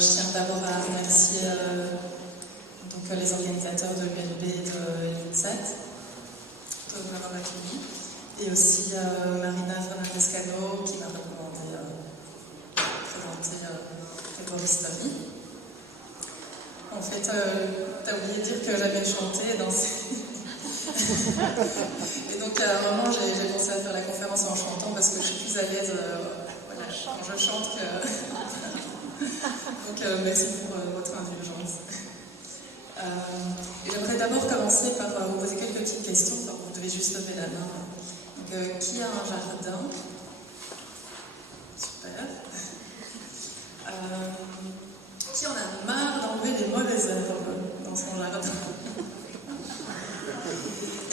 Je tiens d'abord à remercier les organisateurs de l'ULB et de l'INSAT de m'avoir accueilli, et aussi Marina Fernandez-Cano qui m'a recommandé de présenter l'herboristerie. En fait, t'as oublié de dire que j'avais chanté et dansé. Et donc à un moment, j'ai pensé à faire la conférence en chantant parce que je suis plus à l'aise quand je chante que... Donc merci pour votre indulgence. J'aimerais d'abord commencer par vous poser quelques petites questions. Enfin, vous devez juste lever la main. Donc, qui a un jardin? Super. Qui en a marre d'enlever les mauvaises herbes dans son jardin?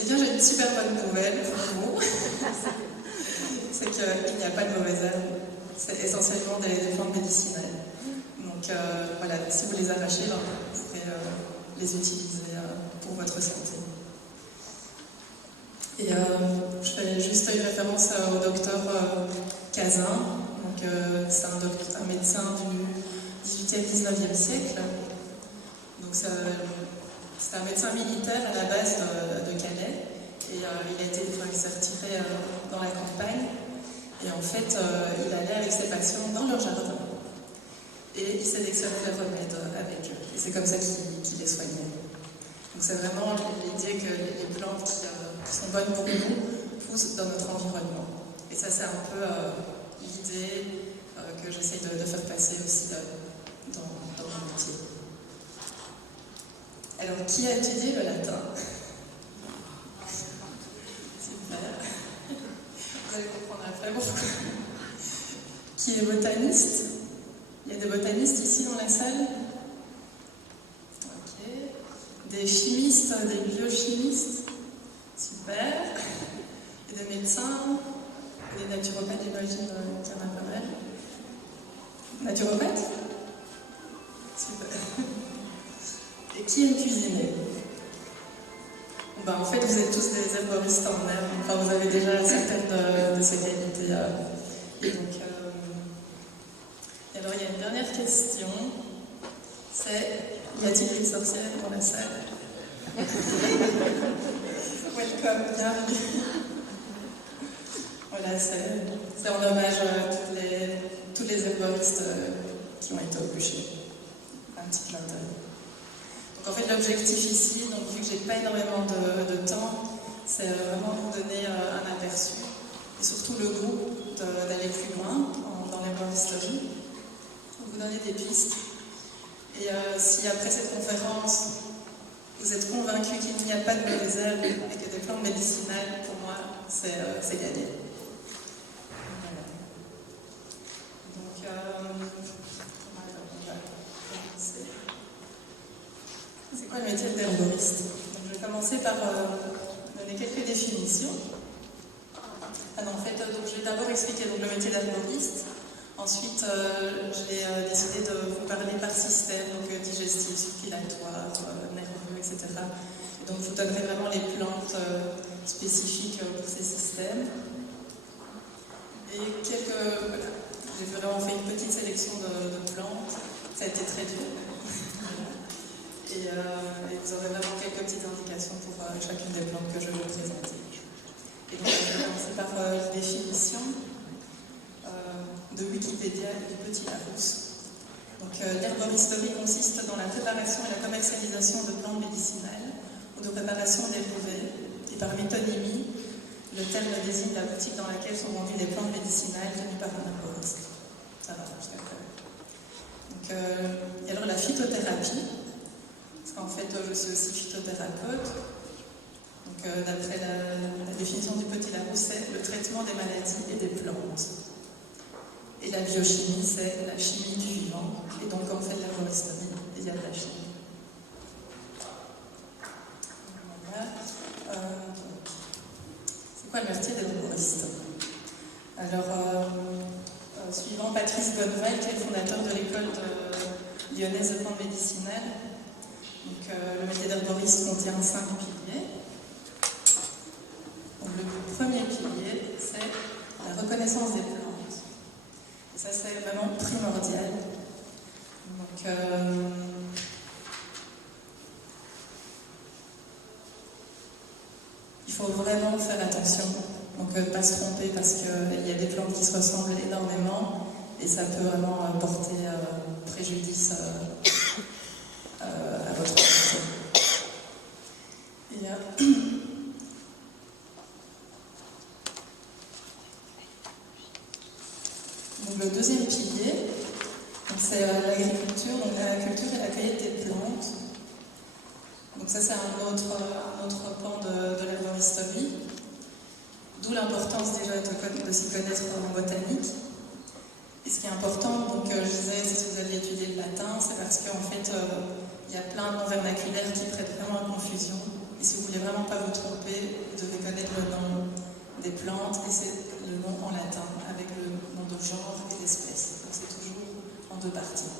Eh bien, j'ai une super bonne nouvelle pour vous. C'est qu'il n'y a pas de mauvaises herbes. C'est essentiellement des plantes médicinales. Donc voilà, si vous les arrachez, vous pourrez les utiliser pour votre santé. Et je fais juste une référence au docteur Cazin. C'est un médecin du 18e, 19e siècle. Donc c'est un médecin militaire à la base de Calais. Et il a été s'est retiré dans la campagne. Et en fait, il allait avec ses patients dans leur jardin. Et il sélectionnait les remèdes avec eux. Et c'est comme ça qu'il les soignait. Donc c'est vraiment l'idée que les plantes qui sont bonnes pour nous poussent dans notre environnement. Et ça, c'est un peu l'idée que j'essaie de faire passer aussi dans mon métier. Alors, qui a étudié le latin? Super. Vous allez comprendre après pourquoi. Qui est botaniste? Il y a des botanistes ici dans la salle? Ok. Des chimistes, des biochimistes? Super. Et des médecins? Des naturopathes, j'imagine qu'il y en a pas mal. Naturopathes? Super. Et qui aime cuisiner? En fait, vous êtes tous des herboristes en herbe. Enfin, vous avez déjà certaines de ces qualités. Et donc, alors, il y a une dernière question. C'est, y a-t-il une sorcière dans la salle? Welcome, bienvenue. Voilà, c'est en hommage à tous les herboristes qui ont été au bûcher. Un petit clin d'œil. Donc en fait, l'objectif ici, vu que j'ai pas énormément de temps, c'est vraiment vous donner un aperçu et surtout le goût d'aller plus loin dans l'herboristerie. Vous donner des pistes. Et si après cette conférence, vous êtes convaincu qu'il n'y a pas de mauvaises herbes et que des plantes médicinales, pour moi, c'est gagné. Voilà. Donc, on va commencer. C'est quoi le métier d'herboriste? Donc, je vais commencer par donner quelques définitions. En fait, je vais d'abord expliquer le métier d'herboriste. Ensuite, j'ai décidé de vous parler par système, digestif, circulatoire, nerveux, etc. Et donc, je vous donnerai vraiment les plantes spécifiques pour ces systèmes. Et j'ai vraiment fait une petite sélection de plantes. Ça a été très dur. Et vous aurez vraiment quelques petites indications pour chacune des plantes que je vais vous présenter. Et donc, je vais commencer par une définition de Wikipédia et du Petit Larousse. Donc, l'herboristerie consiste dans la préparation et la commercialisation de plantes médicinales ou de préparations dérivées. Et par métonymie, le terme désigne la boutique dans laquelle sont vendues des plantes médicinales tenues par un herboriste. Ça va jusqu'à là. Donc, et alors la phytothérapie, parce qu'en fait, je suis aussi phytothérapeute. Donc, d'après la définition du Petit Larousse, c'est le traitement des maladies et des plantes. Et la biochimie, c'est la chimie du vivant. Et donc, quand on fait de l'herboristerie, il y a de la chimie. Voilà. C'est quoi le métier d'herboriste? Alors, suivant Patrice Bonneval, qui est le fondateur de l'école lyonnaise de plantes médicinales, donc, le métier d'herboriste contient 5 piliers. Donc, le premier pilier, c'est la reconnaissance des plantes. Et ça, c'est vraiment primordial. Donc, il faut vraiment faire attention, donc ne pas se tromper parce qu'il y a des plantes qui se ressemblent énormément et ça peut vraiment porter préjudice à votre santé. Donc, le deuxième pilier, c'est l'agriculture, donc la culture et la cueillette des plantes. Donc ça c'est un autre pan de l'herboristerie, d'où l'importance déjà de s'y connaître en botanique. Et ce qui est important, donc je disais, c'est ce que vous aviez étudié le latin, c'est parce qu'en fait il y a plein de noms vernaculaires qui prêtent vraiment à confusion. Et si vous voulez vraiment pas vous tromper, vous devez connaître le nom des plantes et c'est le nom en latin avec le nom de genre et d'espèce. Donc c'est toujours en deux parties.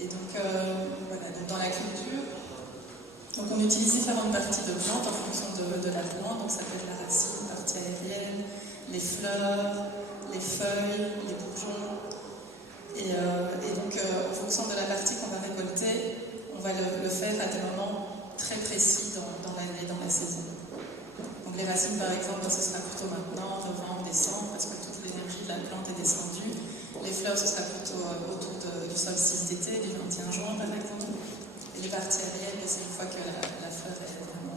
Et donc, voilà, donc dans la culture, donc on utilise différentes parties de plantes en fonction de la plante. Donc ça peut être la racine, la partie aérienne, les fleurs, les feuilles, les bourgeons. Et donc, en fonction de la partie qu'on va récolter, on va le faire à des moments très précis dans l'année, dans la saison. Donc les racines, par exemple, ce sera plutôt maintenant, novembre, décembre, parce que toute l'énergie de la plante est descendue. Les fleurs, ce sera plutôt autour du solstice d'été, du 21 juin par exemple. Et les parties aériennes, c'est une fois que la fleur est vraiment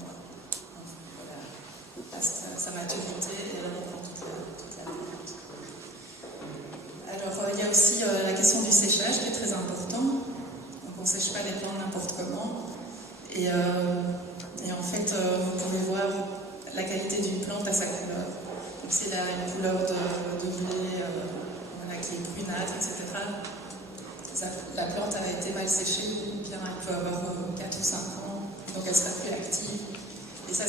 voilà, à sa maturité et là on prend toute la plante. Alors il y a aussi la question du séchage qui est très important. Donc on ne sèche pas les plantes n'importe comment. Et en fait, vous pouvez voir la qualité d'une plante à sa couleur. Donc c'est une couleur de blé, qui est brunâtre, etc. La plante a été mal séchée, ou bien elle peut avoir 4 ou 5 ans, donc elle sera plus active. Et ça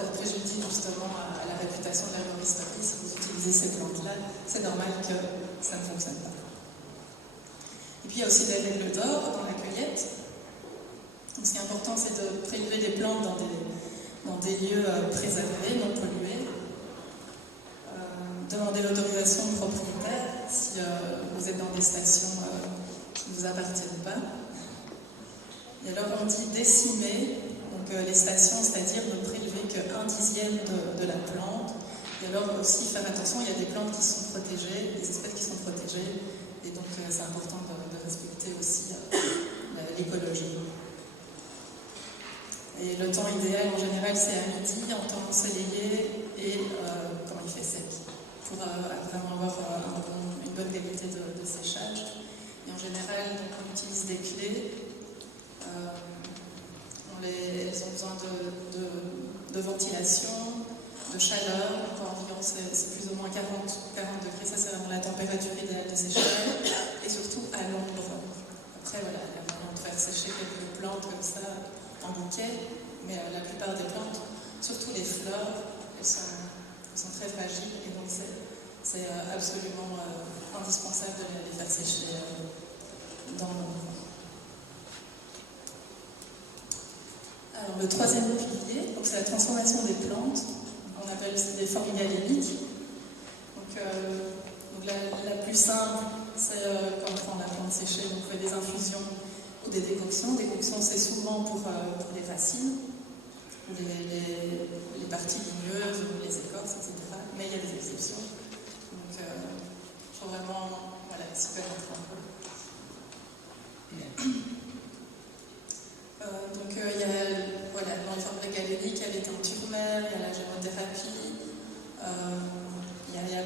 porte préjudice justement à la réputation de l'herboristerie. Si vous utilisez ces plantes-là, c'est normal que ça ne fonctionne pas. Et puis il y a aussi des règles d'or dans la cueillette. Donc ce qui est important, c'est de prélever des plantes dans des lieux préservés, non pollués. Demander l'autorisation du propriétaire si vous êtes dans des stations qui ne vous appartiennent pas. Et alors on dit décimer, donc les stations, c'est-à-dire ne prélever qu'un dixième de la plante. Et alors aussi faire attention, il y a des plantes qui sont protégées, des espèces qui sont protégées, et donc c'est important de respecter aussi l'écologie. Et le temps idéal en général c'est à midi, en temps ensoleillé et quand il fait sec, pour vraiment avoir une bonne qualité de séchage. Et en général, donc, on utilise des clés. Elles ont besoin de ventilation, de chaleur. Environ, c'est plus ou moins 40 degrés. Ça, c'est vraiment la température idéale de séchage. Et surtout à l'ombre. Après, voilà, il y a moyen de faire sécher quelques plantes comme ça, en bouquet. Mais la plupart des plantes, surtout les fleurs, elles sont très fragiles et donc c'est absolument indispensable de les faire sécher dans l'ombre. Alors le troisième pilier, c'est la transformation des plantes. On appelle des formes galéniques. Donc la plus simple, c'est quand on prend la plante séchée, on fait des infusions ou des décoctions. Décoctions, c'est souvent pour les racines, les parties ligneuses ou les écorces, etc. Mais il y a des exceptions. Donc, il faut vraiment s'y connaître un peu. Donc, il y a dans les formes galéniques, il y a les teintures mères, il y a la gémothérapie, il y a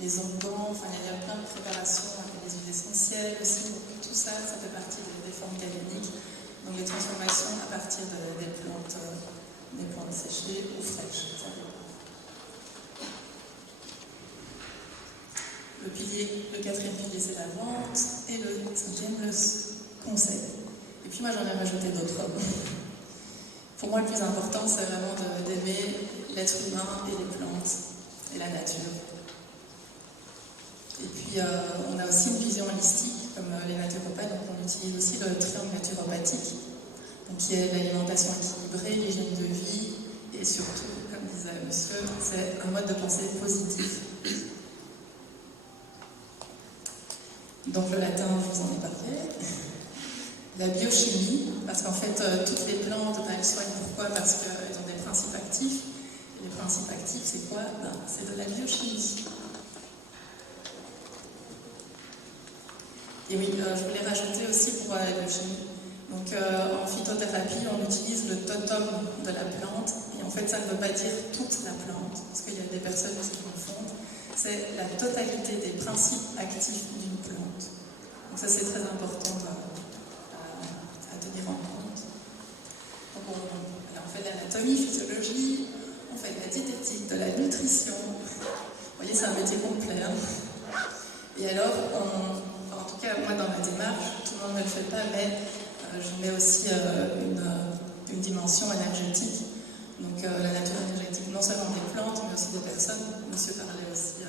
les onguents, il y a plein de préparations avec les huiles essentielles aussi. Donc, tout ça, ça fait partie des formes galéniques. Donc, les transformations à partir des plantes séchées ou fraîches. Le quatrième pilier, c'est la vente, et le cinquième, le conseil. Et puis moi, j'en ai rajouté d'autres. Pour moi, le plus important, c'est vraiment d'aimer l'être humain et les plantes et la nature. Et puis, on a aussi une vision holistique, comme les naturopathes, donc on utilise aussi le triangle naturopathique, donc qui est l'alimentation équilibrée, l'hygiène de vie, et surtout, comme disait monsieur, c'est un mode de pensée positif. Donc le latin, je vous en ai parlé. La biochimie, parce qu'en fait, toutes les plantes, elles soignent. Pourquoi? Parce qu'elles ont des principes actifs. Et les principes actifs, c'est quoi? C'est de la biochimie. Et oui, je voulais rajouter aussi pour la biochimie. Donc en phytothérapie, on utilise le totem de la plante. Et en fait, ça ne veut pas dire toute la plante, parce qu'il y a des personnes qui confondent. C'est la totalité des principes actifs d'une plante. Donc ça, c'est très important à tenir en compte. Donc on fait de l'anatomie, physiologie, on fait de la diététique, de la nutrition. Vous voyez, c'est un métier complet. Hein. Et alors, en tout cas, moi, dans ma démarche, tout le monde ne le fait pas, mais je mets aussi une dimension énergétique. Donc la nature énergétique, non seulement des plantes, mais aussi des personnes. Monsieur parlait aussi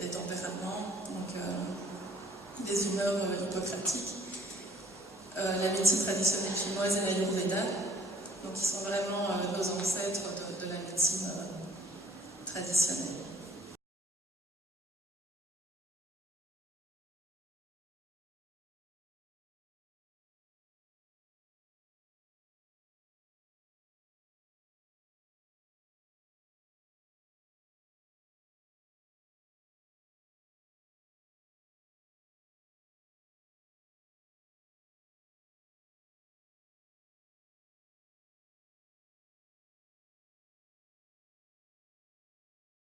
des tempéraments, donc des humeurs hippocratiques. La médecine traditionnelle chinoise et l'Ayurveda, donc qui sont vraiment nos ancêtres de la médecine traditionnelle.